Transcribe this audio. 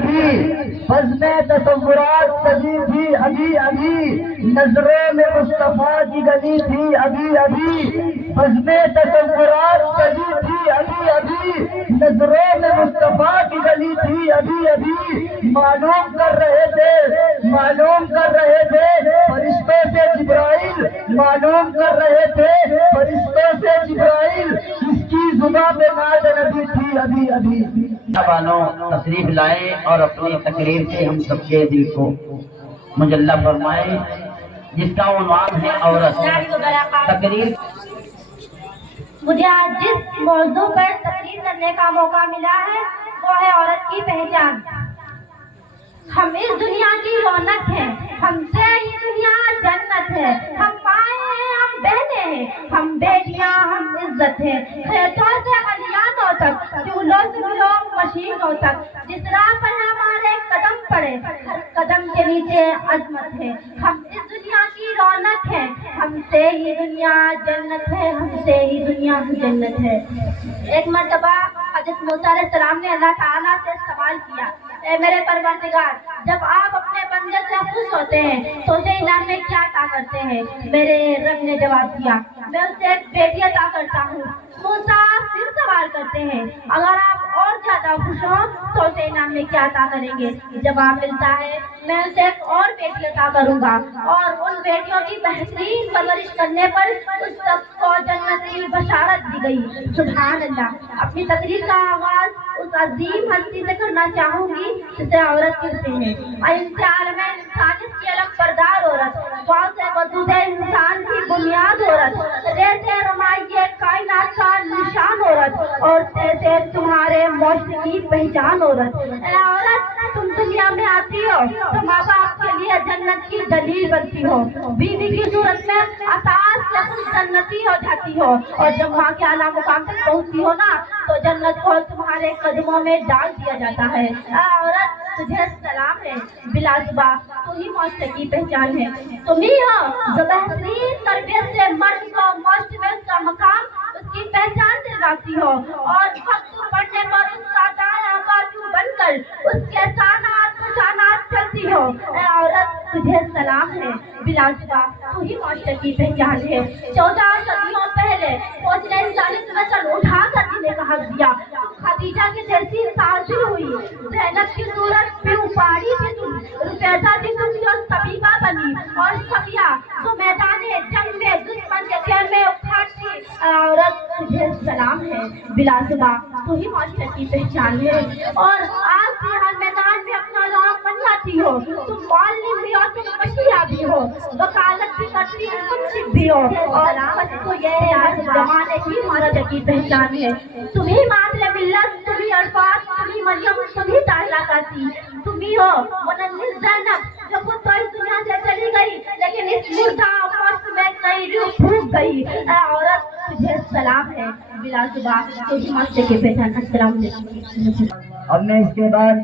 ابھی بزم تصورات سجی تھی ابھی ابھی نظروں میں مصطفیٰ کی گلی تھی ابھی ابھی بزم تصورات سجی تھی ابھی ابھی نظروں میں مصطفیٰ کی گلی تھی ابھی ابھی معلوم کر رہے تھے فرشتوں سے جبرائیل معلوم کر رہے تھے فرشتوں سے جبرائیل اس کی زبان پہ ناد نبی تھی ابھی ابھی. والوں تشریف لائیں اور اپنی تقریر سے ہم سب کے دل کو مجلہ فرمائیں، جس کا عنوان ہے عورت. تقریر مجھے آج جس موضوع پر تقریر کرنے کا موقع ملا ہے وہ ہے عورت کی پہچان. ہم اس دنیا کی رونق ہیں، ہم سے یہ دنیا جنت ہے. ہم مائیں ہیں، ہم بہنیں ہیں، ہم بیٹیاں، ہم عزت ہیں. کھیتوں سے خلیانوں تک، چولہوں سے لوگ مشینوں تک، جس راہ پر ہمارے قدم پڑے ہر قدم کے نیچے عظمت ہے. ہم اس دنیا کی رونق ہیں، ہم سے یہ دنیا جنت ہے، ہم سے یہ دنیا جنت ہے. ایک مرتبہ حضرت موسیٰ علیہ السلام نے اللہ تعالیٰ سے سوال کیا، اے میرے پروردگار، جب آپ اپنے بندے سے خوش ہوتے ہیں تو اسے انعام میں کیا عطا کرتے ہیں؟ میرے رب نے جواب دیا، میں اسے ایک بیٹی عطا کرتا ہوں. موسیٰ پھر سوال کرتے ہیں، اگر آپ اور زیادہ خوش ہوں تو اسے انعام میں کیا عطا کریں گے؟ جواب ملتا ہے، میں اسے ایک اور بیٹی عطا کروں گا، اور ان بیٹیوں کی بہترین پرورش کرنے پر اس شخص کو جنت کی بشارت دی گئی. سبحان اللہ. اپنی تقریر کا آغاز اس عظیم ہستی سے کرنا چاہوں گی جسے عورت کہتے ہیں. اور عالم انسانیت کی علم بردار عورت، بعض وجود انسان کی بنیاد عورت، ریزِ رمائیِ کائنات کا نشان عورت، اور سے تمہارے معاشرے کی پہچان عورت. اے عورت، تم دنیا میں آتی ہو تو ماں باپ کے لیے جنت کی دلیل بنتی ہو. بیوی کی صورت میں اساس سے خود جنتی ہو جاتی ہو، اور جب ماں کے اعلیٰ مقام تک پہنچتی ہو نا تو جنت کو تمہارے قدموں میں ڈال دیا جاتا ہے. اے عورت، تجھے سلام ہے، بلا زبا تو ہی معاشرے کی پہچان ہے. تم ہی ہو جو بہترین تربیت سے مرد کو معاشرے میں اس کا مقام، اس کی پہچان دلواتی ہو، اور وقت پڑھنے پر اس کا دایاں بازو بن کر اس کے سانات چلتی ہو. اے عورت، تجھے سلام ہے، بلا زبا تو ہی معاشرے کی پہچان ہے. 14 صدیوں پہلے فوج نے انسانیت میں سر اٹھا کر جینے کا حق دیا. خدیجہ کی جیسی تاجر ہوئی، زینب کی صورت پہ اپاڑی تھی تم، رفیدہ تھی تم جو طبیبہ بنی، اور صفیہ جو میدان جنگ میں دشمن کے خیمے اکھاڑتی. عورت، تجھے سلام ہے، بلا زبا تو ہی معاشرے کی پہچان ہے. اور آج بھی ہر میدان میں اپنا نام منواتی ہو. تم معلم بھی ہو، تم مشیہ بھی ہو، وکالت بھی کرتی ہو، منصف بھی ہو، اور آج تو یہ آج زمانے کی معاشرے کی پہچان ہے. تمہیں مادر ملت، تمہیں عرفات، تمہیں مریم، تمہیں طاہرہ قاسم، تمہیں ہو مننس زینب جو خود تو اس دنیا سے چلی گئی لیکن اس مردہ معاشرے میں نئی روح پھونک گئی. اے عورت، تجھے سلام ہے، بلا زبا تو ہی معاشرے کی پہچان. السلام علیکم. اب میں اس کے بعد